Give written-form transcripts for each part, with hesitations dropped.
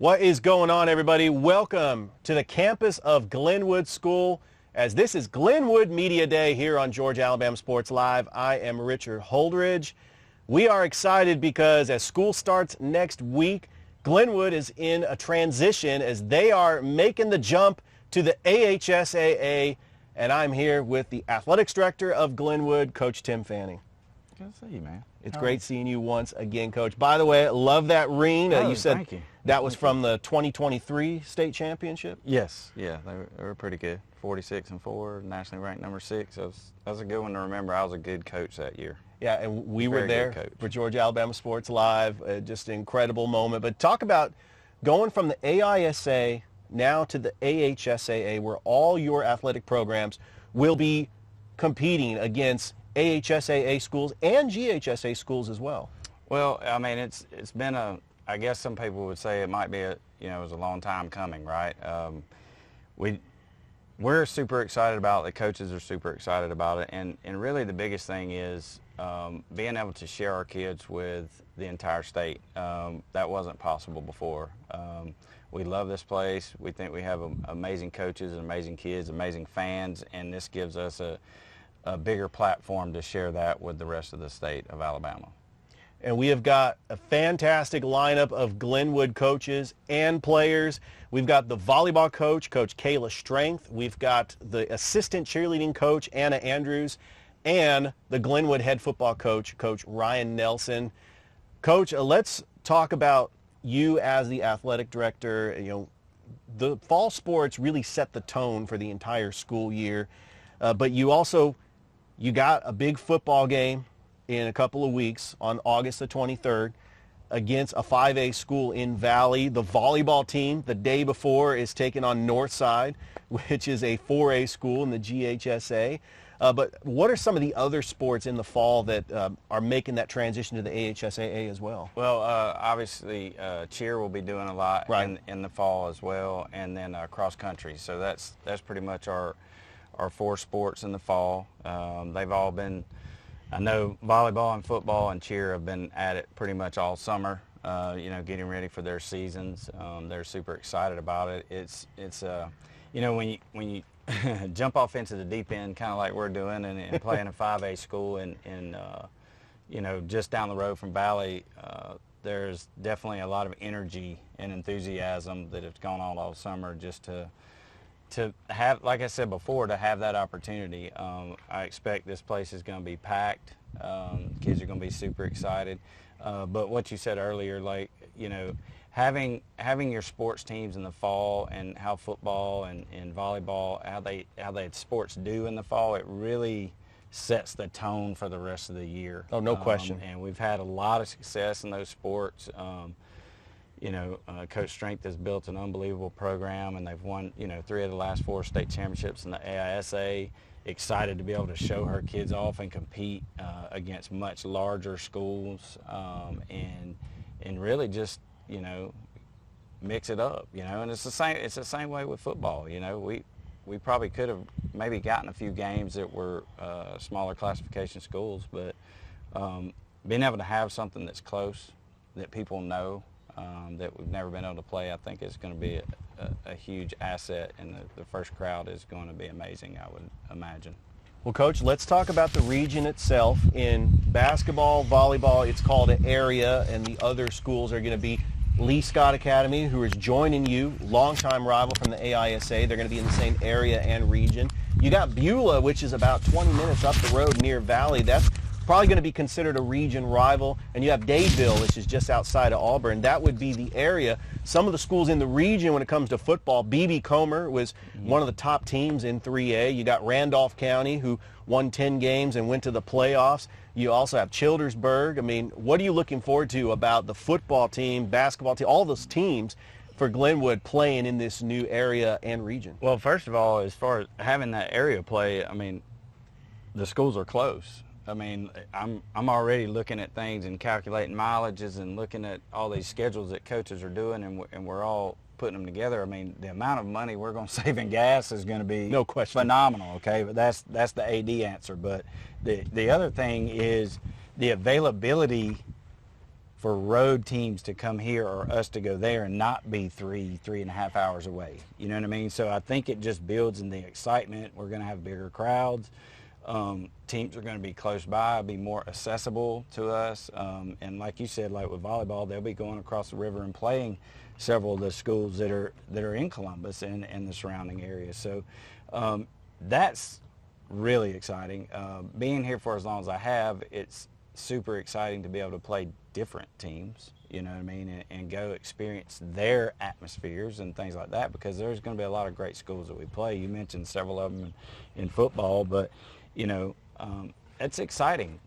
What is going on, everybody? Welcome to the campus of Glenwood School, as this is Glenwood Media Day here on Georgia Alabama Sports Live. I am Richard Holdridge. We are excited because as school starts next week, Glenwood is in a transition as they are making the jump to the AHSAA, and I'm here with the athletics director of Glenwood, Coach Tim Fanning. Good to see you, man. It's great seeing you once again, Coach. By the way, love that ring. You said thank you. That was from the 2023 state championship? Yes, yeah, they were pretty good. 46-4, nationally ranked number 6. That was a good one to remember. I was a good coach that year. Yeah, and we were there for Georgia Alabama Sports Live. Just an incredible moment. But talk about going from the AISA now to the AHSAA, where all your athletic programs will be competing against AHSAA schools and GHSA schools as well. Well, I mean, it's been I guess some people would say it might be it was a long time coming, right? We're super excited about it. The coaches are super excited about it, and really the biggest thing is being able to share our kids with the entire state. That wasn't possible before. We love this place. We think we have amazing coaches, amazing kids, amazing fans, and this gives us a bigger platform to share that with the rest of the state of Alabama. And we have got a fantastic lineup of Glenwood coaches and players. We've got the volleyball coach, Coach Kayla Strength. We've got the assistant cheerleading coach, Anna Andrews, and the Glenwood head football coach, Coach Ryan Nelson. Coach, let's talk about you as the athletic director. The fall sports really set the tone for the entire school year, but you got a big football game in a couple of weeks on August the 23rd against a 5A school in Valley. The volleyball team the day before is taking on Northside, which is a 4A school in the GHSA. But what are some of the other sports in the fall that are making that transition to the AHSAA as well? Well, obviously cheer will be doing a lot in the fall as well, and then cross country. So that's pretty much our 4 sports in the fall. They've all been, I know volleyball and football and cheer have been at it pretty much all summer, getting ready for their seasons. They're super excited about it. It's when you jump off into the deep end, kind of like we're doing, and playing a 5A school and just down the road from Valley, there's definitely a lot of energy and enthusiasm that has gone on all summer just to have, like I said before, to have that opportunity. I expect this place is going to be packed. Kids are going to be super excited. But what you said earlier, having your sports teams in the fall and how football and volleyball, how they sports do in the fall, it really sets the tone for the rest of the year. Oh, no question. And we've had a lot of success in those sports. Coach Strength has built an unbelievable program, and they've won, 3 of the last 4 state championships in the AISA. Excited to be able to show her kids off and compete against much larger schools, and really just, mix it up, and it's the same way with football. We probably could have maybe gotten a few games that were smaller classification schools, but being able to have something that's close, that people know, that we've never been able to play, I think is going to be a huge asset, and the first crowd is going to be amazing, I would imagine. Well, Coach, let's talk about the region itself. In basketball, volleyball, it's called an area, and the other schools are going to be Lee Scott Academy, who is joining you, longtime rival from the AISA. They're going to be in the same area and region. You got Beulah, which is about 20 minutes up the road near Valley. That's probably going to be considered a region rival. And you have Dadeville, which is just outside of Auburn. That would be the area. Some of the schools in the region when it comes to football, B.B. Comer was one of the top teams in 3A. You got Randolph County, who won 10 games and went to the playoffs. You also have Childersburg. I mean, what are you looking forward to about the football team, basketball team, all those teams for Glenwood playing in this new area and region? Well, first of all, as far as having that area play, I mean, the schools are close. I mean, I'm already looking at things and calculating mileages and looking at all these schedules that coaches are doing, and we're all putting them together. I mean, the amount of money we're going to save in gas is going to be no question phenomenal. Okay, but that's the AD answer. But the other thing is the availability for road teams to come here or us to go there and not be 3.5 hours away. You know what I mean? So I think it just builds in the excitement. We're going to have bigger crowds. Teams are going to be close by, be more accessible to us. And like you said, like with volleyball, they'll be going across the river and playing several of the schools that are in Columbus and the surrounding areas. So that's really exciting. Being here for as long as I have, it's super exciting to be able to play different teams, you know what I mean, and go experience their atmospheres and things like that, because there's going to be a lot of great schools that we play. You mentioned several of them in football, but, you know, it's exciting.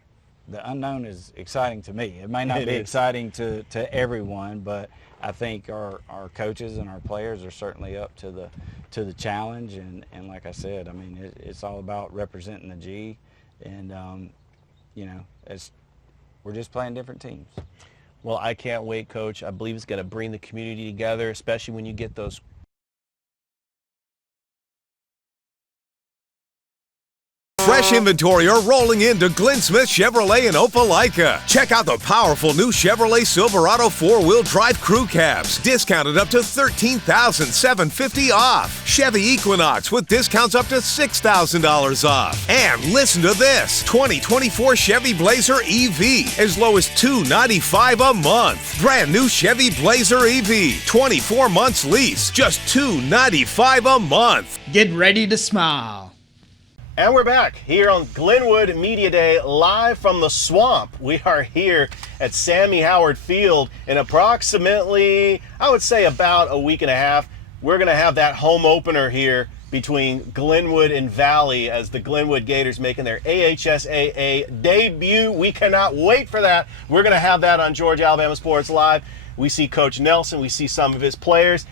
The unknown is exciting to me. It may not be exciting to everyone, but I think our coaches and our players are certainly up to the challenge. And like I said, I mean, it's all about representing the G, and you know, we're just playing different teams. Well, I can't wait, Coach. I believe it's going to bring the community together, especially when you get those fresh inventory are rolling into Glenn Smith Chevrolet in Opelika. Check out the powerful new Chevrolet Silverado 4-wheel drive crew cabs, discounted up to $13,750 off. Chevy Equinox with discounts up to $6,000 off. And listen to this, 2024 Chevy Blazer EV, as low as $295 a month. Brand new Chevy Blazer EV, 24 months lease, just $295 a month. Get ready to smile. And we're back here on Glenwood Media Day, live from the swamp. We are here at Sammy Howard Field in approximately, I would say about a week and a half. We're going to have that home opener here between Glenwood and Valley as the Glenwood Gators making their AHSAA debut. We cannot wait for that. We're going to have that on Georgia Alabama Sports Live. We see Coach Nelson. We see some of his players.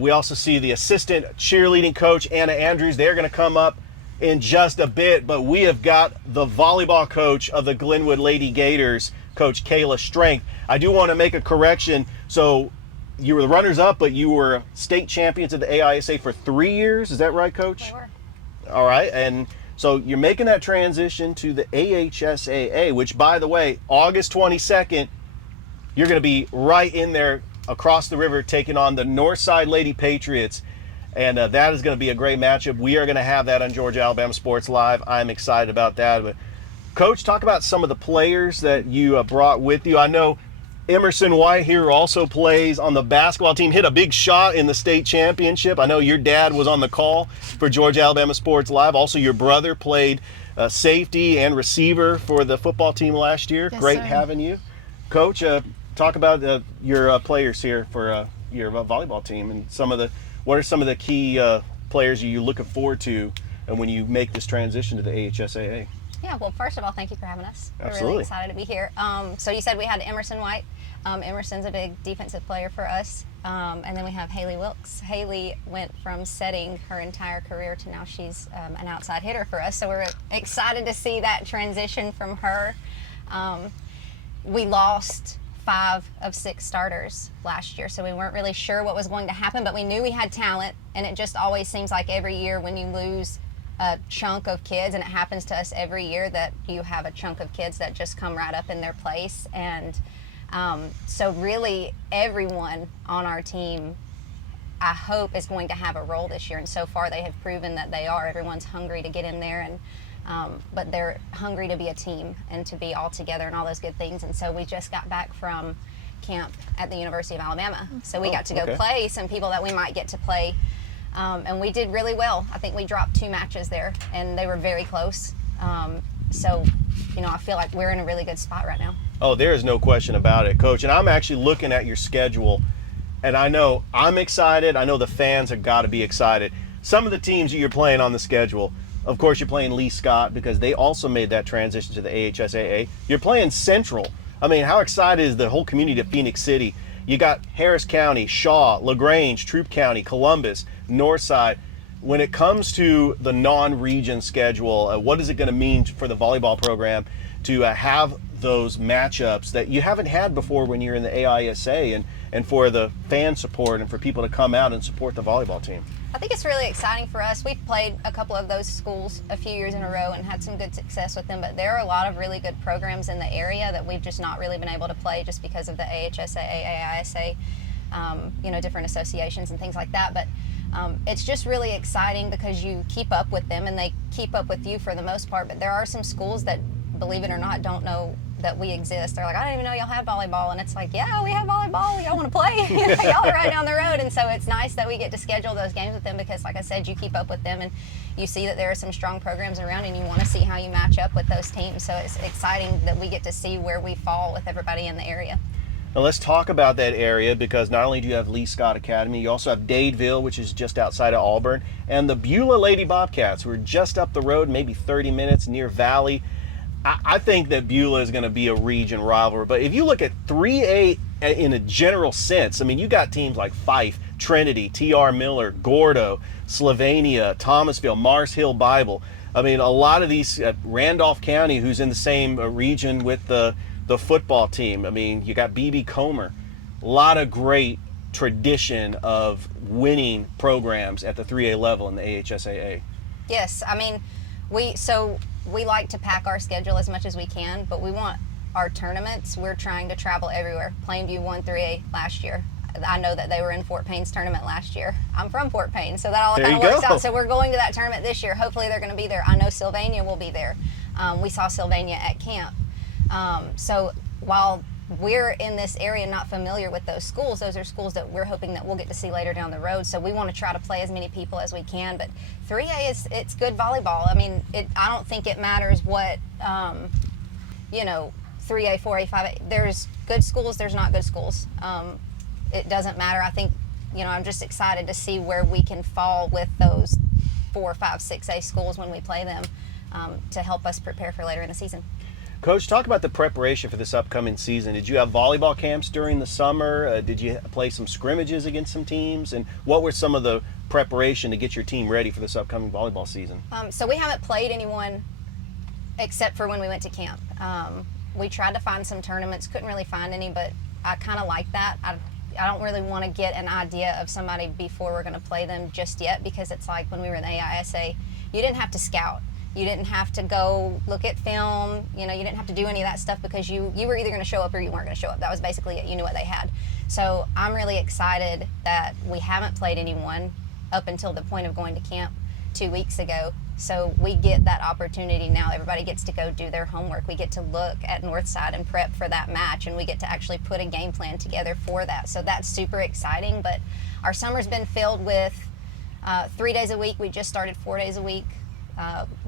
We also see the assistant cheerleading coach, Anna Andrews. They're going to come up in just a bit, but we have got the volleyball coach of the Glenwood Lady Gators, Coach Kayla Strength. I do want to make a correction. So you were the runners-up, but you were state champions of the AISA for 3 years. Is that right, Coach? We were. All right, and so you're making that transition to the AHSAA, which, by the way, August 22nd, you're going to be right in there across the river taking on the Northside Lady Patriots. And that is going to be a great matchup. We are going to have that on Georgia Alabama Sports Live. I'm excited about that. But Coach, talk about some of the players that you brought with you. I know Emerson White here also plays on the basketball team, hit a big shot in the state championship. I know your dad was on the call for Georgia Alabama Sports Live. Also, your brother played safety and receiver for the football team last year. Yes, Great sir. having you. Coach, talk about your players here for your volleyball team and what are some of the key players you're looking forward to and when you make this transition to the AHSAA? Yeah, well, first of all, thank you for having us. We're Absolutely. really excited to be here. So you said we had Emerson White. Emerson's a big defensive player for us. And then we have Haley Wilkes. Haley went from setting her entire career to now she's an outside hitter for us. So we're excited to see that transition from her. We lost 5 of 6 starters last year, so we weren't really sure what was going to happen, but we knew we had talent, and it just always seems like every year when you lose a chunk of kids, and it happens to us every year, that you have a chunk of kids that just come right up in their place. And so really everyone on our team, I hope, is going to have a role this year, and so far they have proven that they are. Everyone's hungry to get in there, and but they're hungry to be a team and to be all together and all those good things. And so we just got back from camp at the University of Alabama. So we got to go play some people that we might get to play. And we did really well. I think we dropped 2 matches there, and they were very close. So, you know, I feel like we're in a really good spot right now. Oh, there is no question about it, Coach. And I'm actually looking at your schedule, and I know I'm excited. I know the fans have got to be excited. Some of the teams you're playing on the schedule, of course, you're playing Lee Scott because they also made that transition to the AHSAA. You're playing Central. I mean, how excited is the whole community of Phoenix City? You got Harris County, Shaw, LaGrange, Troup County, Columbus, Northside. When it comes to the non-region schedule, what is it going to mean for the volleyball program to have those matchups that you haven't had before when you're in the AISA, and for the fan support and for people to come out and support the volleyball team? I think it's really exciting for us. We've played a couple of those schools a few years in a row and had some good success with them, but there are a lot of really good programs in the area that we've just not really been able to play just because of the AHSA, AISA, different associations and things like that. But it's just really exciting because you keep up with them and they keep up with you for the most part. But there are some schools that, believe it or not, don't know that we exist. They're like, I don't even know y'all have volleyball. And it's like, yeah, we have volleyball. Y'all want to play? Y'all are right down the road. And so it's nice that we get to schedule those games with them because, like I said, you keep up with them and you see that there are some strong programs around and you want to see how you match up with those teams. So it's exciting that we get to see where we fall with everybody in the area. Now let's talk about that area, because not only do you have Lee Scott Academy, you also have Dadeville, which is just outside of Auburn, and the Beulah Lady Bobcats, who are just up the road, maybe 30 minutes near Valley. I think that Beulah is going to be a region rivalry, but if you look at 3A in a general sense, I mean, you got teams like Fife, Trinity, T.R. Miller, Gordo, Slovenia, Thomasville, Mars Hill Bible. I mean, a lot of these, Randolph County, who's in the same region with the football team. I mean, you got B.B. Comer. A lot of great tradition of winning programs at the 3A level in the AHSAA. Yes, I mean, we like to pack our schedule as much as we can, but we want our tournaments. We're trying to travel everywhere. Plainview won 3A last year. I know that they were in Fort Payne's tournament last year. I'm from Fort Payne, so that all kind of works out. So we're going to that tournament this year. Hopefully they're going to be there. I know Sylvania will be there. We saw Sylvania at camp. So while we're in this area not familiar with those schools, those are schools that we're hoping that we'll get to see later down the road. So we want to try to play as many people as we can. But 3A it's good volleyball. I mean, I don't think it matters what 3A, 4A, 5A. There's good schools, there's not good schools. It doesn't matter. I think, I'm just excited to see where we can fall with those 4, 5, 6A schools when we play them, to help us prepare for later in the season. Coach, talk about the preparation for this upcoming season. Did you have volleyball camps during the summer? Did you play some scrimmages against some teams? And what were some of the preparation to get your team ready for this upcoming volleyball season? So we haven't played anyone except for when we went to camp. We tried to find some tournaments, couldn't really find any, but I kind of like that. I don't really want to get an idea of somebody before we're going to play them just yet, because it's like when we were in the AISA, you didn't have to scout. You didn't have to go look at film. You didn't have to do any of that stuff because you were either going to show up or you weren't going to show up. That was basically it. You knew what they had. So I'm really excited that we haven't played anyone up until the point of going to camp 2 weeks ago. So we get that opportunity now. Everybody gets to go do their homework. We get to look at Northside and prep for that match, and we get to actually put a game plan together for that. So that's super exciting. But our summer's been filled with 3 days a week. We just started 4 days a week.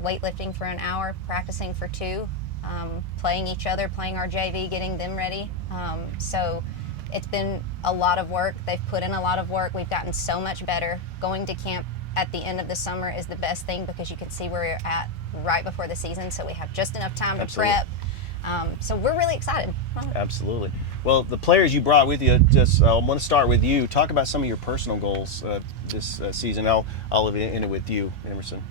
Weightlifting for an hour, practicing for 2, playing each other, playing our JV, getting them ready. So it's been a lot of work. They've put in a lot of work. We've gotten so much better. Going to camp at the end of the summer is the best thing because you can see where you're at right before the season. So we have just enough time to prep. So we're really excited. Absolutely. Well, the players you brought with you, I want to start with you. Talk about some of your personal goals this season. I'll end it with you, Emerson.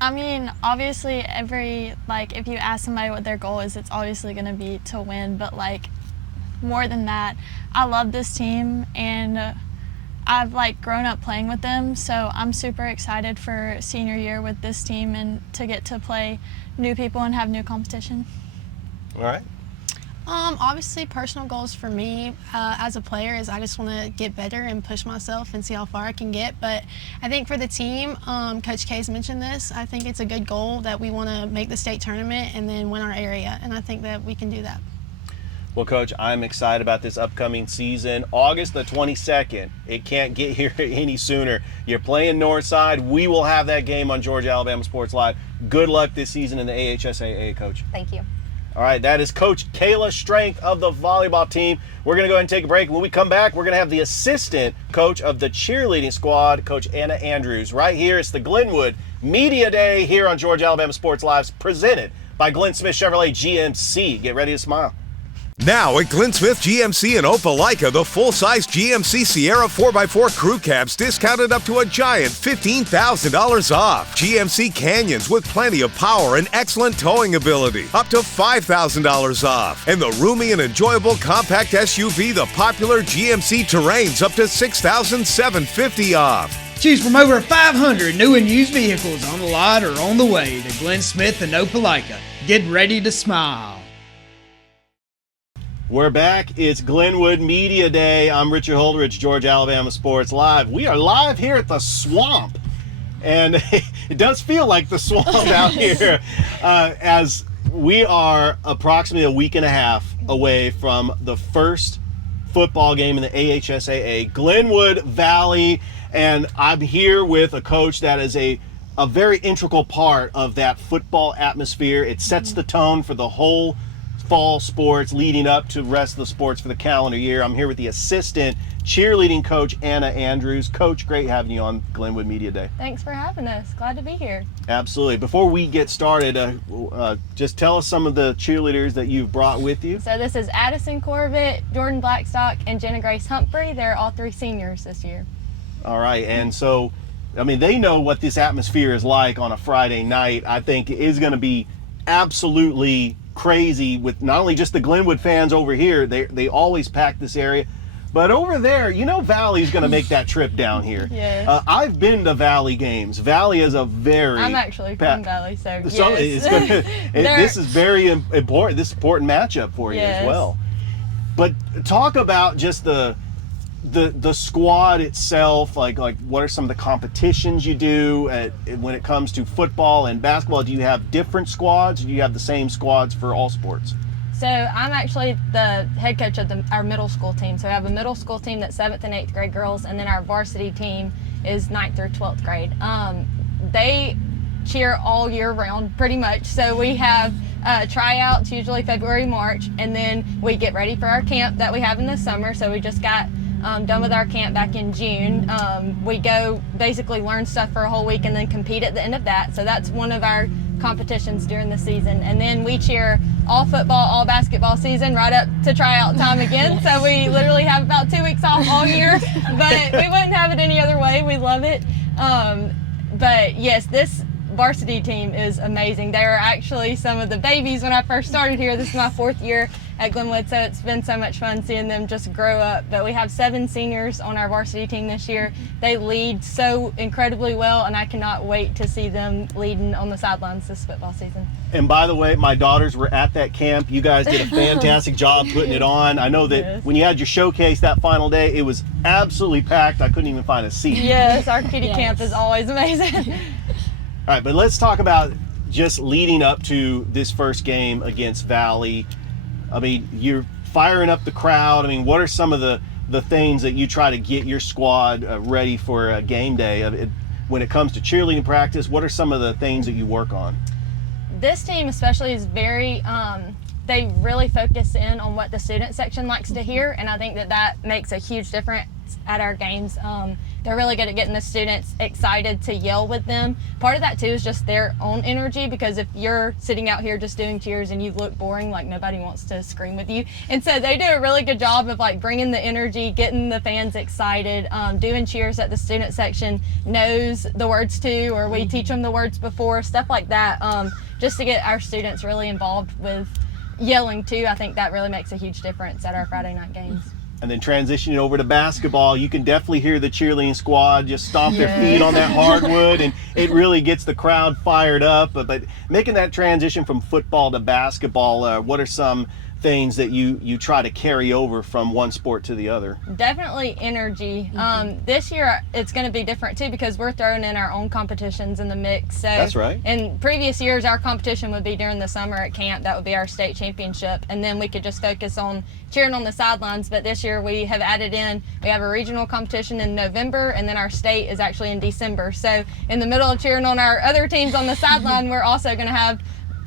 I mean, obviously, if you ask somebody what their goal is, it's obviously going to be to win. But, more than that, I love this team, and I've, grown up playing with them. So I'm super excited for senior year with this team and to get to play new people and have new competition. All right. Obviously, personal goals for me as a player is I just want to get better and push myself and see how far I can get. But I think for the team, Coach K's mentioned this, I think it's a good goal that we want to make the state tournament and then win our area, and I think that we can do that. Well, Coach, I'm excited about this upcoming season. August the 22nd. It can't get here any sooner. You're playing Northside. We will have that game on Georgia Alabama Sports Live. Good luck this season in the AHSAA, Coach. Thank you. All right, that is Coach Kayla Strength of the volleyball team. We're going to go ahead and take a break. When we come back, we're going to have the assistant coach of the cheerleading squad, Coach Anna Andrews. Right here, it's the Glenwood Media Day here on Georgia Alabama Sports Live, presented by Glenn Smith Chevrolet GMC. Get ready to smile. Now at Glenn Smith GMC in Opelika, the full-size GMC Sierra 4x4 crew cabs discounted up to a giant $15,000 off. GMC Canyons with plenty of power and excellent towing ability, up to $5,000 off. And the roomy and enjoyable compact SUV, the popular GMC Terrains, up to $6,750 off. Choose from over 500 new and used vehicles on the lot or on the way to Glenn Smith and Opelika. Get ready to smile. We're back. It's Glenwood Media Day. I'm Richard Holdridge, Georgia Alabama Sports Live. We are live here at the Swamp, and it does feel like the Swamp out here, as we are approximately a week and a half away from the first football game in the AHSAA, Glenwood Valley, and I'm here with a coach that is a very integral part of that football atmosphere. It sets the tone for the whole fall sports leading up to the rest of the sports for the calendar year. I'm here with the assistant cheerleading coach, Anna Andrews. Coach, great having you on Glenwood Media Day. Thanks for having us. Glad to be here. Absolutely. Before we get started, just tell us some of the cheerleaders that you've brought with you. So this is Addison Corbett, Jordan Blackstock, and Jenna Grace Humphrey. They're all 3 seniors this year. All right. And so, I mean, they know what this atmosphere is like on a Friday night. I think it is going to be absolutely crazy with not only just the Glenwood fans over here, they always pack this area, but over there, you know, Valley's going to make that trip down here. Yes. I've been to Valley games. Valley is a very... I'm actually from Valley, so yes. It's gonna, this is very important. This is an important matchup for you as well. But talk about just the squad itself, like what are some of the competitions you do when it comes to football and basketball? Do you have different squads, or do you have the same squads for all sports? So I'm actually the head coach of our middle school team. So we have a middle school team that's 7th and 8th grade girls, and then our varsity team is 9th through 12th grade. They cheer all year round pretty much. So we have tryouts usually February, March, and then we get ready for our camp that we have in the summer. So we just got done with our camp back in June. We go basically learn stuff for a whole week and then compete at the end of that. So that's one of our competitions during the season. And then we cheer all football, all basketball season right up to tryout time again. So we literally have about 2 weeks off all year, but we wouldn't have it any other way. We love it. But yes, this varsity team is amazing. They are actually some of the babies when I first started here. This is my 4th year at Glenwood, so it's been so much fun seeing them just grow up. But we have 7 seniors on our varsity team this year. They lead so incredibly well, and I cannot wait to see them leading on the sidelines this football season. And by the way, my daughters were at that camp. You guys did a fantastic job putting it on. I know that when you had your showcase that final day, it was absolutely packed. I couldn't even find a seat. Yes, our kiddie camp is always amazing. All right, but let's talk about just leading up to this first game against Valley. I mean, you're firing up the crowd. I mean, what are some of the things that you try to get your squad ready for a game day? When it comes to cheerleading practice, what are some of the things that you work on? This team especially is very, they really focus in on what the student section likes to hear, and I think that makes a huge difference at our games. They're really good at getting the students excited to yell with them. Part of that too is just their own energy, because if you're sitting out here just doing cheers and you look boring, like nobody wants to scream with you. And so they do a really good job of like bringing the energy, getting the fans excited, doing cheers that the student section knows the words to, or we teach them the words before, stuff like that, just to get our students really involved with yelling too. I think that really makes a huge difference at our Friday night games. And then transitioning over to basketball, you can definitely hear the cheerleading squad just stomp their feet on that hardwood, and it really gets the crowd fired up. But making that transition from football to basketball, what are some things that you try to carry over from one sport to the other? Definitely energy. This year it's going to be different too, because we're throwing in our own competitions in the mix. So that's right. In previous years, our competition would be during the summer at camp. That would be our state championship, and then we could just focus on cheering on the sidelines. But this year we have added in, we have a regional competition in November, and then our state is actually in December. So in the middle of cheering on our other teams on the sideline, we're also going to have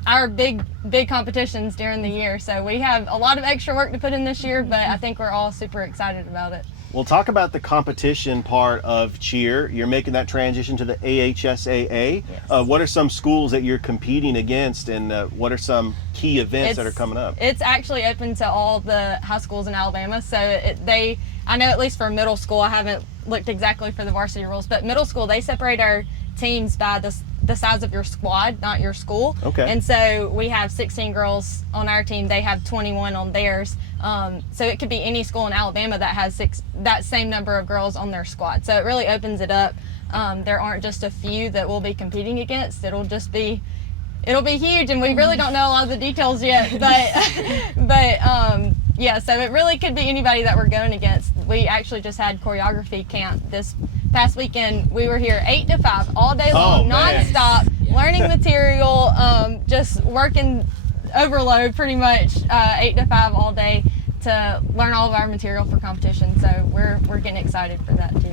our big competitions during the year. So we have a lot of extra work to put in this year, but I think we're all super excited about it. We'll talk about the competition part of cheer. You're making that transition to the AHSAA. Yes. What are some schools that you're competing against, and what are some key events that are coming up? It's actually open to all the high schools in Alabama. So I know at least for middle school, I haven't looked exactly for the varsity rules, but middle school, they separate our teams by the size of your squad, not your school. Okay. And so we have 16 girls on our team. They have 21 on theirs. So it could be any school in Alabama that has that same number of girls on their squad. So it really opens it up. There aren't just a few that we'll be competing against. It'll be huge, and we really don't know a lot of the details yet. But yeah, so it really could be anybody that we're going against. We actually just had choreography camp this past weekend. We were here 8 to 5 all day long, nonstop, learning material, just working overload pretty much 8 to 5 all day to learn all of our material for competition. So we're getting excited for that too.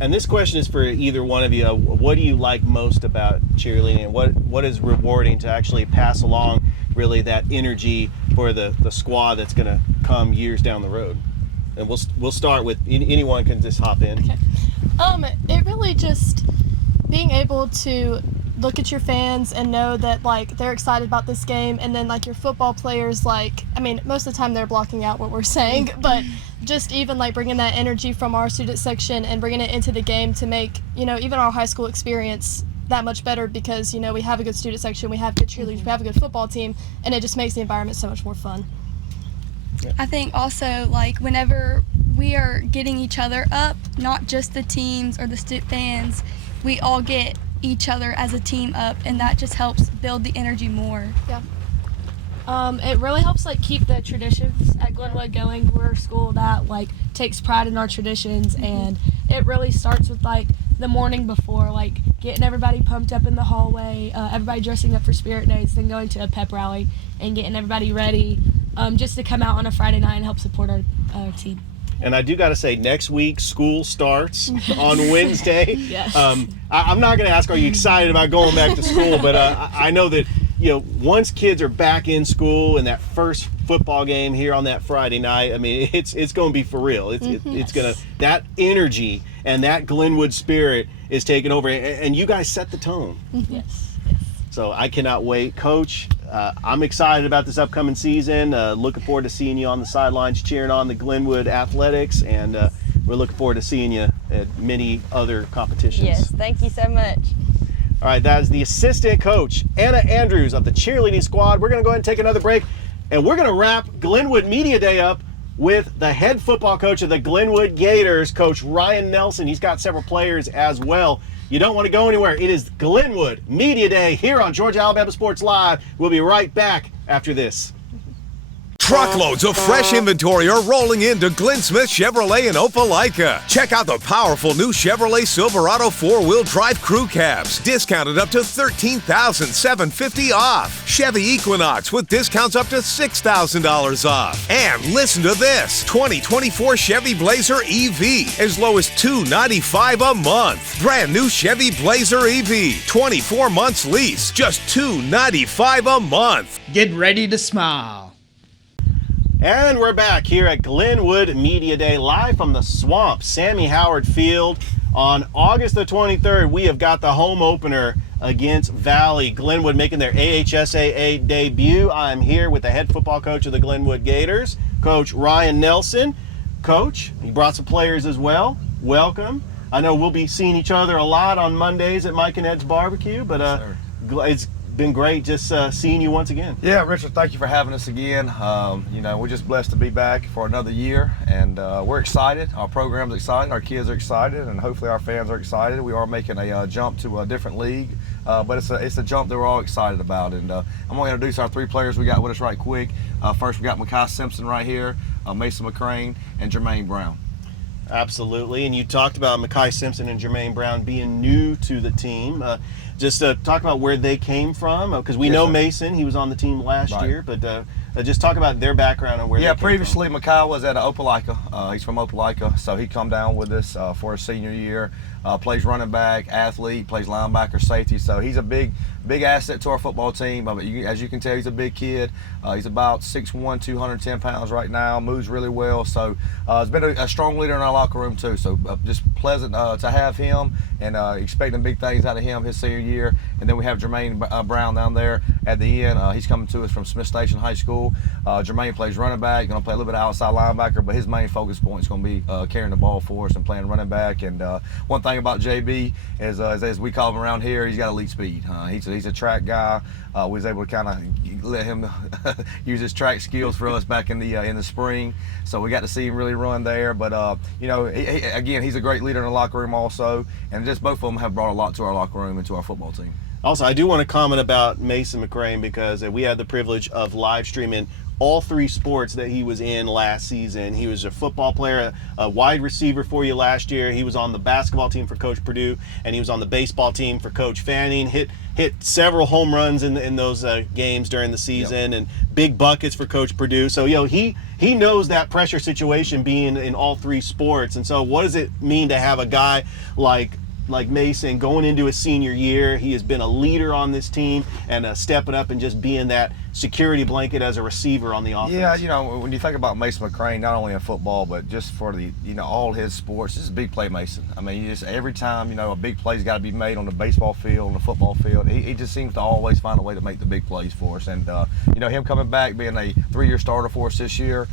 And this question is for either one of you. What do you like most about cheerleading, and what is rewarding to actually pass along really that energy for the squad that's going to come years down the road? And we'll start with anyone can just hop in. Okay. It really just being able to look at your fans and know that like they're excited about this game, and then like your football players, like I mean most of the time they're blocking out what we're saying, but just even like bringing that energy from our student section and bringing it into the game to make even our high school experience that much better, because we have a good student section, we have good cheerleaders, we have a good football team, and it just makes the environment so much more fun. I think also like whenever we are getting each other up, not just the teams or the fans, we all get each other as a team up, and that just helps build the energy more. Yeah. It really helps like keep the traditions at Glenwood going. We're a school that like takes pride in our traditions, and it really starts with like the morning before, like getting everybody pumped up in the hallway, everybody dressing up for spirit days, then going to a pep rally and getting everybody ready just to come out on a Friday night and help support our team. And I do got to say, next week school starts on Wednesday. Yes. I'm not going to ask, are you excited about going back to school? But I know that once kids are back in school and that first football game here on that Friday night, I mean, it's going to be for real. It's going to, that energy and that Glenwood spirit is taking over, and you guys set the tone. Yes. So I cannot wait. Coach, I'm excited about this upcoming season. Looking forward to seeing you on the sidelines cheering on the Glenwood athletics, and we're looking forward to seeing you at many other competitions. Yes, thank you so much. All right, that is the assistant coach, Anna Andrews of the cheerleading squad. We're going to go ahead and take another break, and we're going to wrap Glenwood Media Day up with the head football coach of the Glenwood Gators, Coach Ryan Nelson. He's got several players as well. You don't want to go anywhere. It is Glenwood Media Day here on Georgia Alabama Sports Live. We'll be right back after this. Truckloads of fresh inventory are rolling into Glenn Smith Chevrolet in Opelika. Check out the powerful new Chevrolet Silverado 4-wheel drive crew cabs, discounted up to $13,750 off. Chevy Equinox with discounts up to $6,000 off. And listen to this, 2024 Chevy Blazer EV, as low as $295 a month. Brand new Chevy Blazer EV, 24 months lease, just $295 a month. Get ready to smile. And we're back here at Glenwood Media Day, live from the Swamp, Sammy Howard Field. On August the 23rd, we have got the home opener against Valley. Glenwood making their AHSAA debut. I'm here with the head football coach of the Glenwood Gators, Coach Ryan Nelson. Coach, you brought some players as well. Welcome. I know we'll be seeing each other a lot on Mondays at Mike and Ed's barbecue, but it's been great just seeing you once again. Yeah, Richard, thank you for having us again. We're just blessed to be back for another year, and we're excited. Our program's excited, our kids are excited, and hopefully our fans are excited. We are making a jump to a different league, but it's a jump that we're all excited about. And I'm going to introduce our 3 players we got with us right quick. First, we got Makai Simpson right here, Mason McCrane, and Jermaine Brown. Absolutely, and you talked about Makai Simpson and Jermaine Brown being new to the team. Just talk about where they came from, because we know Mason, he was on the team last year, but just talk about their background and where they came previously from. Makai was at Opelika. He's from Opelika, so he come down with us for his senior year. plays running back, athlete, plays linebacker, safety. So he's a big asset to our football team. As you can tell, he's a big kid. He's about 6'1", 210 pounds right now, moves really well. So he's been a strong leader in our locker room too. So just pleasant to have him, and expecting big things out of him his senior year. And then we have Jermaine Brown down there at the end. He's coming to us from Smith Station High School. Jermaine plays running back, going to play a little bit of outside linebacker, but his main focus point is going to be carrying the ball for us and playing running back. And one thing about JB is, as we call him around here, he's got elite speed. He's a track guy. We was able to kind of let him use his track skills for us back in the spring. So we got to see him really run there. But again, he's a great leader in the locker room also, and just both of them have brought a lot to our locker room and to our football team. Also, I do want to comment about Mason McCrane, because we had the privilege of live streaming all 3 sports that he was in last season. He was a football player, a wide receiver for you last year. He was on the basketball team for Coach Purdue, and he was on the baseball team for Coach Fanning. Hit several home runs in those games during the season, and big buckets for Coach Purdue. So he knows that pressure situation being in all 3 sports. And so what does it mean to have a guy like Mason going into his senior year? He has been a leader on this team and stepping up and just being that security blanket as a receiver on the offense. Yeah, when you think about Mason McCrane, not only in football, but just for the, all his sports, this is a big play Mason. I mean, every time, a big play's got to be made on the baseball field, on the football field. He just seems to always find a way to make the big plays for us. And, him coming back, being a 3-year starter for us this year,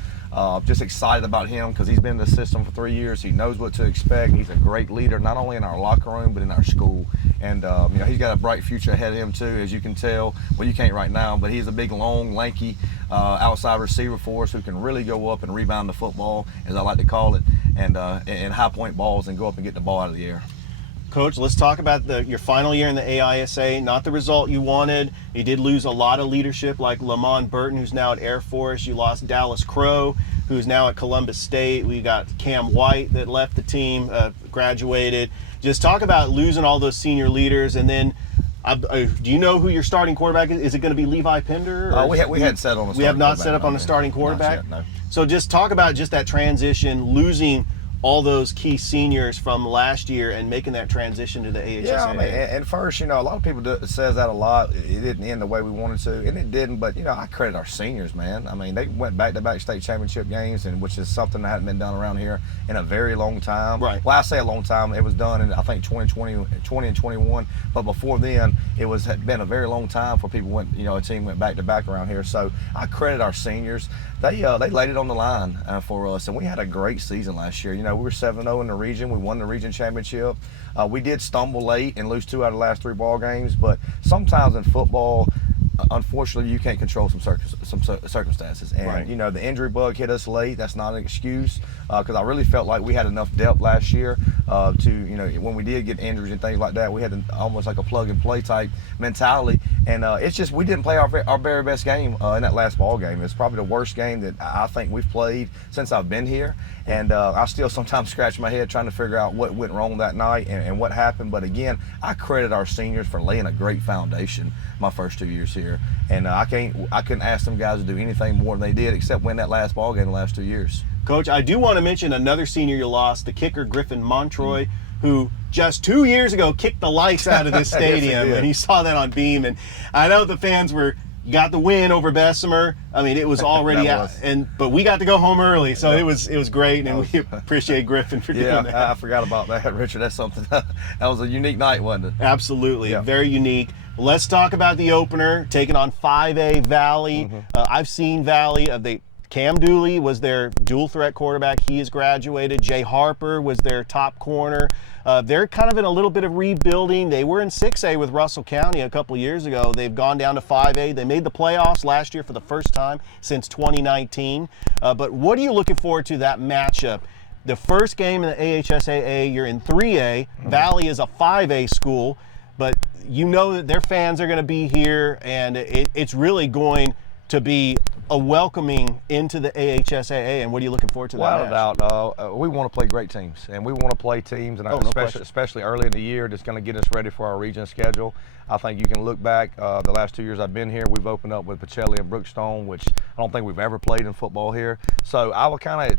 just excited about him, because he's been in the system for 3 years. He knows what to expect. He's a great leader, not only in our locker room, but in our school. And, he's got a bright future ahead of him too, as you can tell. Well, you can't right now, but he's a big, long, lanky outside receiver for us who can really go up and rebound the football, as I like to call it, and high point balls and go up and get the ball out of the air. Coach, let's talk about your final year in the AISA. Not the result you wanted. You did lose a lot of leadership, like Lamont Burton, who's now at Air Force. You lost Dallas Crow, who's now at Columbus State. We got Cam White that left the team, graduated. Just talk about losing all those senior leaders. And then, do you know who your starting quarterback is? Is it going to be Levi Pender? We hadn't set on a starting quarterback. We have not set up on a starting quarterback? Not yet, no. So just talk about just that transition, losing all those key seniors from last year and making that transition to the AHSAA. Yeah, I mean, and first, a lot of people says that a lot. It didn't end the way we wanted to, and it didn't. But I credit our seniors, man. I mean, they went back-to-back state championship games, and which is something that hadn't been done around here in a very long time. Right. Well, I say a long time. It was done in, I think, 2020 and 21. But before then, had been a very long time for people a team went back-to-back around here. So I credit our seniors. They laid it on the line for us, and we had a great season last year. We were 7-0 in the region. We won the region championship. We did stumble late and lose 2 out of the last 3 ball games, but sometimes in football, unfortunately, you can't control some circumstances. And, right. The injury bug hit us late. That's not an excuse, because I really felt like we had enough depth last year to, when we did get injuries and things like that, we had almost like a plug-and-play type mentality. And it's just we didn't play our very best game in that last ball game. It's probably the worst game that I think we've played since I've been here. And I still sometimes scratch my head trying to figure out what went wrong that night and what happened. But again, I credit our seniors for laying a great foundation my first 2 years here. And I couldn't ask them guys to do anything more than they did except win that last ball game the last 2 years. Coach, I do want to mention another senior you lost, the kicker Griffin Montroy, who just 2 years ago kicked the lights out of this stadium. Yes, and you saw that on Beam. And I know the fans got the win over Bessemer. I mean, it was already out, but we got to go home early, so it was great, and we appreciate Griffin for doing that. Yeah, I forgot about that, Richard. That's something. That was a unique night, wasn't it? Absolutely, very unique. Let's talk about the opener, taking on 5A Valley. I've seen Valley. Cam Dooley was their dual threat quarterback. He has graduated. Jay Harper was their top corner. They're kind of in a little bit of rebuilding. They were in 6A with Russell County a couple years ago. They've gone down to 5A. They made the playoffs last year for the first time since 2019. But what are you looking forward to that matchup? The first game in the AHSAA, you're in 3A. Valley is a 5A school, but you know that their fans are going to be here, and it's really going to be a welcoming into the AHSAA. And what are you looking forward to that match? Without a doubt, we want to play great teams, and we want to play teams, and especially early in the year, that's going to get us ready for our region schedule. I think you can look back the last 2 years I've been here, we've opened up with Pacelli and Brookstone, which I don't think we've ever played in football here. So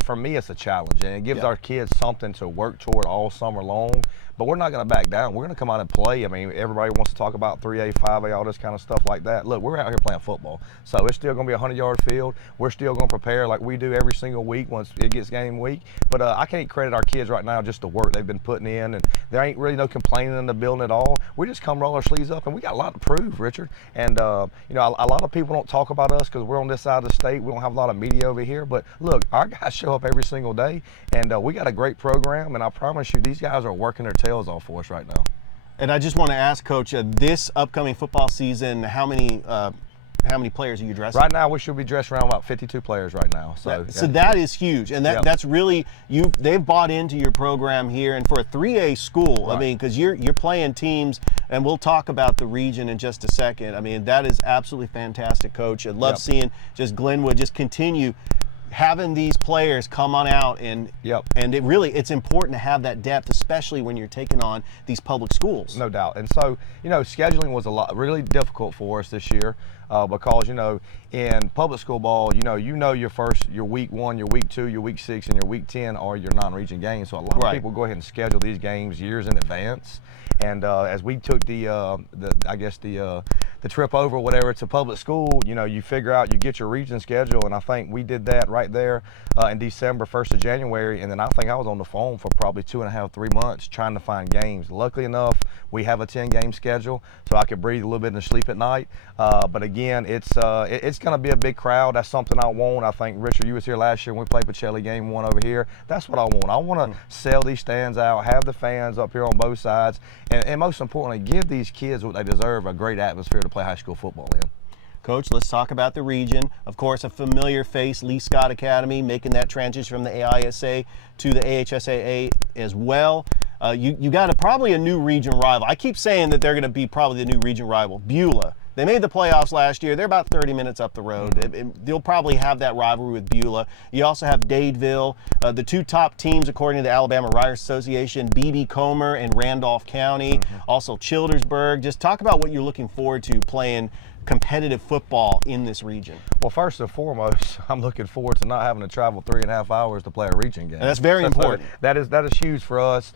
for me, it's a challenge, and it gives our kids something to work toward all summer long. but we're not going to back down. We're going to come out and play. I mean, everybody wants to talk about 3A, 5A, all this kind of stuff like that. Look, we're out here playing football, so it's still going to be a 100-yard field. We're still going to prepare like we do every single week once it gets game week. But I can't credit our kids right now just the work they've been putting in, and there ain't really no complaining in the building at all. We just come roll our sleeves up, and we got a lot to prove, Richard. And you know, a lot of people don't talk about us because we're on this side of the state. We don't have a lot of media over here, but look, our guys show up every single day, and we got a great program, and I promise you, these guys are working their tails off for us right now. And I just want to ask, Coach, this upcoming football season, how many players are you dressing? Right now, we should be dressed around about 52 players right now. So that is huge, and that's really they've bought into your program here, and for a 3A school, right. I mean, because you're playing teams, and we'll talk about the region in just a second. I mean, that is absolutely fantastic, Coach. I love seeing just Glenwood just continue having these players come on out, and it's important to have that depth, especially when you're taking on these public schools. No doubt. And so, you know, scheduling was really difficult for us this year because, you know, in public school ball, you know your week 1, your week 2, your week 6, and your week 10 are your non-region games. So a lot of people go ahead and schedule these games years in advance. And as we took the trip over, whatever, to public school, you know, you figure out, you get your region schedule, and I think we did that right there in December, 1st of January, and then I think I was on the phone for probably 2.5, 3 months trying to find games. Luckily enough, we have a 10-game schedule, so I could breathe a little bit and sleep at night. But again, it's going to be a big crowd. That's something I want. I think, Richard, you was here last year when we played Pacelli game 1 over here. That's what I want. I want to sell these stands out, have the fans up here on both sides, and most importantly, give these kids what they deserve, a great atmosphere to play high school football in. Coach, let's talk about the region. Of course, a familiar face, Lee Scott Academy, making that transition from the AISA to the AHSAA as well. You got probably a new region rival. I keep saying that they're going to be probably the new region rival, Beulah. They made the playoffs last year. They're about 30 minutes up the road. They'll probably have that rivalry with Beulah. You also have Dadeville. The two top teams, according to the Alabama Writers Association, B.B. Comer and Randolph County. Also Childersburg. Just talk about what you're looking forward to playing competitive football in this region. Well, first and foremost, I'm looking forward to not having to travel 3.5 hours to play a region game. And that's very important. That is huge for us,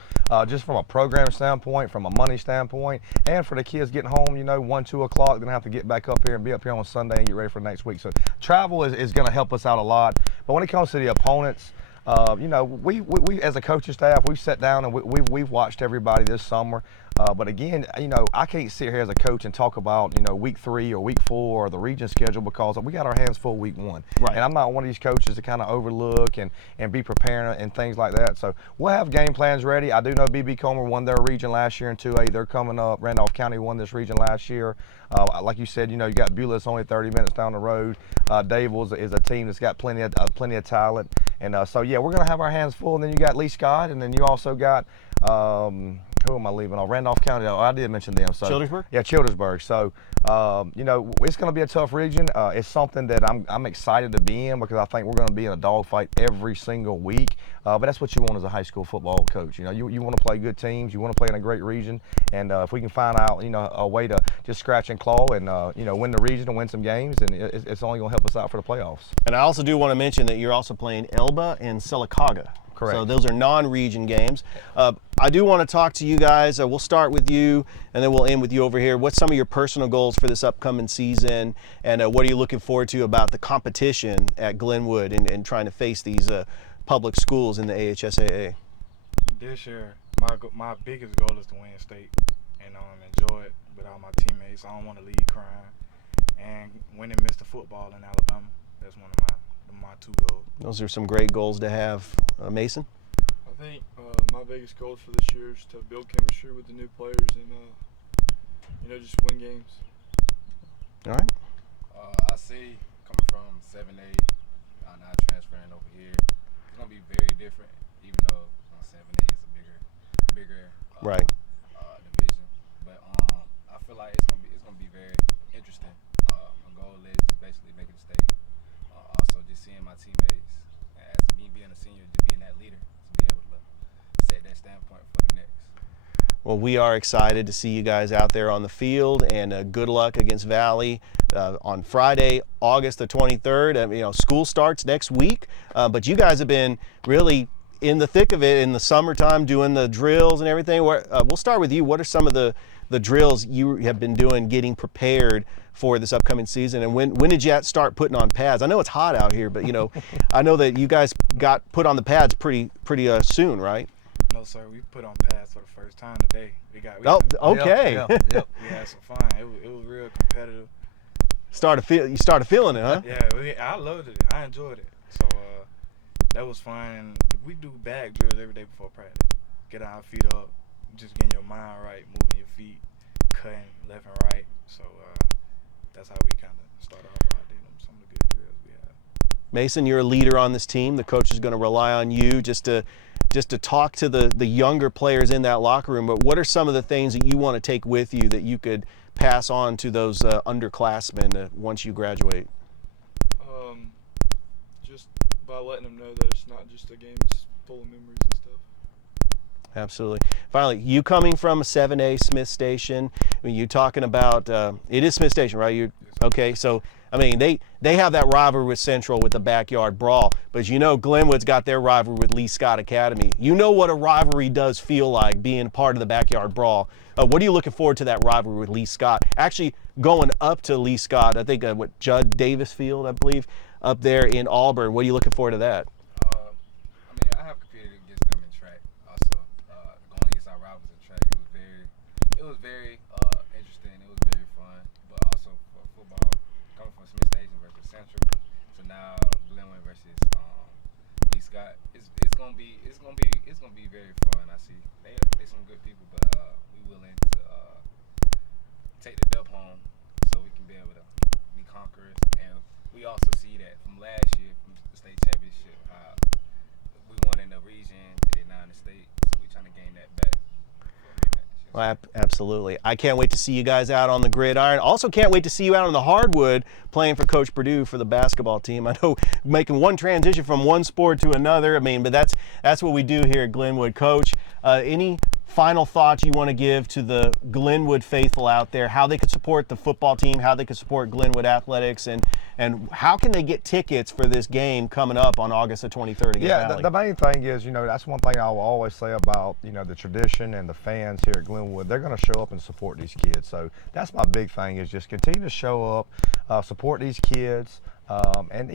just from a program standpoint, from a money standpoint, and for the kids getting home, you know, 1, 2 o'clock, then have to get back up here and be up here on Sunday and get ready for next week. So travel is going to help us out a lot. But when it comes to the opponents, you know, we as a coaching staff, we've sat down and we've watched everybody this summer. But again, you know, I can't sit here as a coach and talk about, you know, week 3 or week 4 or the region schedule because we got our hands full week 1. Right. And I'm not one of these coaches to kind of overlook and be preparing and things like that. So we'll have game plans ready. I do know B.B. Comer won their region last year in 2A. They're coming up. Randolph County won this region last year. Like you said, you know, you got Beulah, it's only 30 minutes down the road. Dadeville is a team that's got plenty of talent. And so, yeah, we're going to have our hands full. And then you got Lee Scott, and then you also got who am I leaving off? Randolph County. Oh, I did mention them. So Childersburg? Yeah, Childersburg. So, you know, it's going to be a tough region. It's something that I'm excited to be in because I think we're going to be in a dogfight every single week. But that's what you want as a high school football coach. You know, you want to play good teams. You want to play in a great region. And if we can find out, you know, a way to just scratch and claw and, you know, win the region and win some games, then it's only going to help us out for the playoffs. And I also do want to mention that you're also playing Elba and Sylacauga. Correct. So those are non-region games. I do want to talk to you guys. We'll start with you, and then we'll end with you over here. What's some of your personal goals for this upcoming season, and what are you looking forward to about the competition at Glenwood and trying to face these public schools in the AHSAA? This year, my biggest goal is to win state and enjoy it with all my teammates. I don't want to leave crying. And winning Mr. Football in Alabama, that's one of my 2 goals. Those are some great goals to have. Mason? I think my biggest goals for this year is to build chemistry with the new players and, you know, just win games. All right. I see coming from 7A, now transferring over here, it's going to be very different, even though 7A is a bigger right. Division. But I feel like it's going to be very interesting. My goal is just basically making a state. Also just seeing my teammates, as me being a senior, just being that leader, to be able to set that standpoint for the next. Well, we are excited to see you guys out there on the field, and good luck against Valley on Friday, August the 23rd. You know, school starts next week, but you guys have been really in the thick of it in the summertime doing the drills and everything. We'll start with you. What are some of the drills you have been doing getting prepared for this upcoming season, and when did you start putting on pads? I know it's hot out here, but I know that you guys got put on the pads pretty soon, right? No, sir. We put on pads for the first time today. Okay. Yep. We had some fun. It was real competitive. You started feeling it, huh? Yeah, I loved it. I enjoyed it. So that was fun. And we do bag drills every day before practice. Get our feet up, just getting your mind right, moving your feet, cutting left and right. So that's how we kind of start off out there. Some of the good drills we have. Mason, you're a leader on this team. The coach is going to rely on you just to talk to the younger players in that locker room. But what are some of the things that you want to take with you that you could pass on to those underclassmen once you graduate? Just by letting them know that it's not just a game, it's full of memories and stuff. Absolutely. Finally, you coming from a 7A Smith Station, I mean, you talking about, it is Smith Station, right? Okay, so, I mean, they have that rivalry with Central with the backyard brawl, but Glenwood's got their rivalry with Lee Scott Academy. You know what a rivalry does feel like being part of the backyard brawl. What are you looking forward to that rivalry with Lee Scott? Actually, going up to Lee Scott, I think, Judd Davis Field, I believe, up there in Auburn. What are you looking forward to that? I have competed against them in track also. Going against our rivals in track, it was very interesting. It was very fun. But also for football, coming from Smith Station versus Central, so now Glenwood versus Lee Scott, it's gonna be very fun. I see they some good people, but we willing to take the dub home so we can be able to be conquerors. And we also see that from last year, from the state championship, how we won in the region, and now in the state, so we're trying to gain that back. Well, absolutely. I can't wait to see you guys out on the gridiron. Also can't wait to see you out on the hardwood playing for Coach Purdue for the basketball team. I know making one transition from one sport to another, but that's what we do here at Glenwood. Coach, any final thoughts you want to give to the Glenwood faithful out there, how they could support the football team, how they could support Glenwood athletics, and how can they get tickets for this game coming up on August the 23rd against Valley? The main thing is, that's one thing I will always say about, the tradition and the fans here at Glenwood. They're going to show up and support these kids. So that's my big thing, is just continue to show up, support these kids, and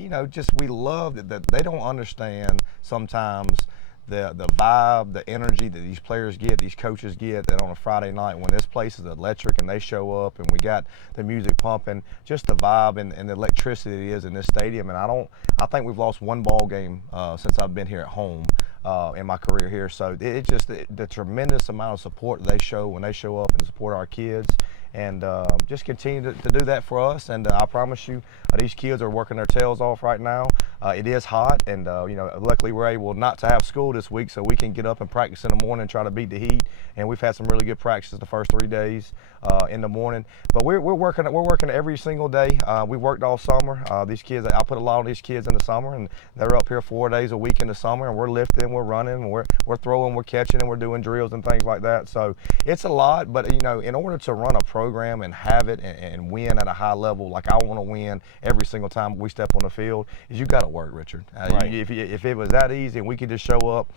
we love that they don't understand sometimes the vibe, the energy that these players get, these coaches get, that on a Friday night when this place is electric and they show up and we got the music pumping, just the vibe and the electricity that is in this stadium. And I think we've lost one ball game since I've been here at home in my career here. So it's just the tremendous amount of support they show when they show up and support our kids. And just continue to do that for us. And I promise you, these kids are working their tails off right now. It is hot, and luckily we're able not to have school this week, so we can get up and practice in the morning and try to beat the heat. And we've had some really good practices the first 3 days in the morning. But we're working every single day. We worked all summer. These kids, I put a lot of these kids in the summer, and they're up here 4 days a week in the summer, and we're lifting, we're running, we're throwing, we're catching, and we're doing drills and things like that. So it's a lot, but in order to run a program and have it and win at a high level, like I want to win every single time we step on the field, is you got to work, Richard. Right. If it was that easy and we could just show up,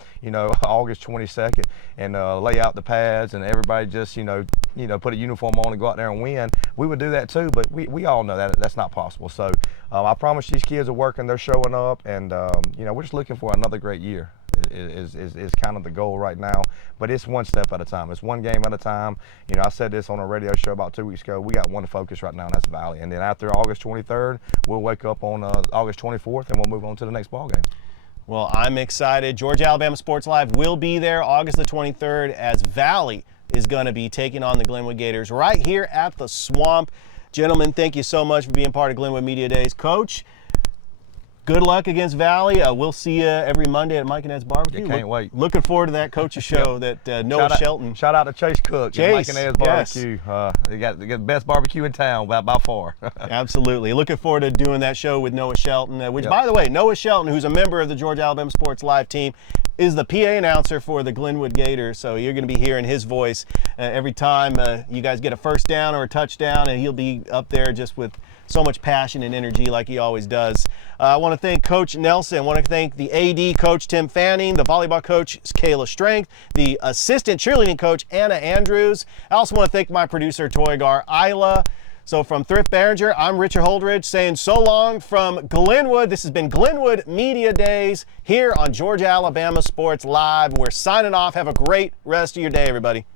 August 22nd and lay out the pads and everybody just, put a uniform on and go out there and win, we would do that too. But we all know that that's not possible. So I promise these kids are working, they're showing up, and we're just looking for another great year. Is kind of the goal right now, but it's one step at a time. It's one game at a time. I said this on a radio show about 2 weeks ago. We got one to focus right now, and that's Valley. And then after August 23rd, we'll wake up on August 24th, and we'll move on to the next ball game. Well, I'm excited. Georgia Alabama Sports Live will be there August the 23rd as Valley is going to be taking on the Glenwood Gators right here at the Swamp. Gentlemen, thank you so much for being part of Glenwood Media Days. Coach, good luck against Valley. We'll see you every Monday at Mike and Ed's Barbecue. You can't wait. Looking forward to that coach's show that Noah Shelton. Shout out to Chase Cook. Chase, Mike and Ed's Barbecue. They got the best barbecue in town by far. Absolutely. Looking forward to doing that show with Noah Shelton, which, by the way, Noah Shelton, who's a member of the Georgia Alabama Sports Live team, is the PA announcer for the Glenwood Gators. So you're going to be hearing his voice every time you guys get a first down or a touchdown, and he'll be up there just with so much passion and energy like he always does. I want to thank Coach Nelson. I want to thank the AD coach Tim Fanning, the volleyball coach Kayla Strength, the assistant cheerleading coach Anna Andrews. I also want to thank my producer Toygar Isla. So from Thrift Behringer, I'm Richard Holdridge saying so long from Glenwood. This has been Glenwood Media Days here on Georgia Alabama Sports Live. We're signing off. Have a great rest of your day, everybody.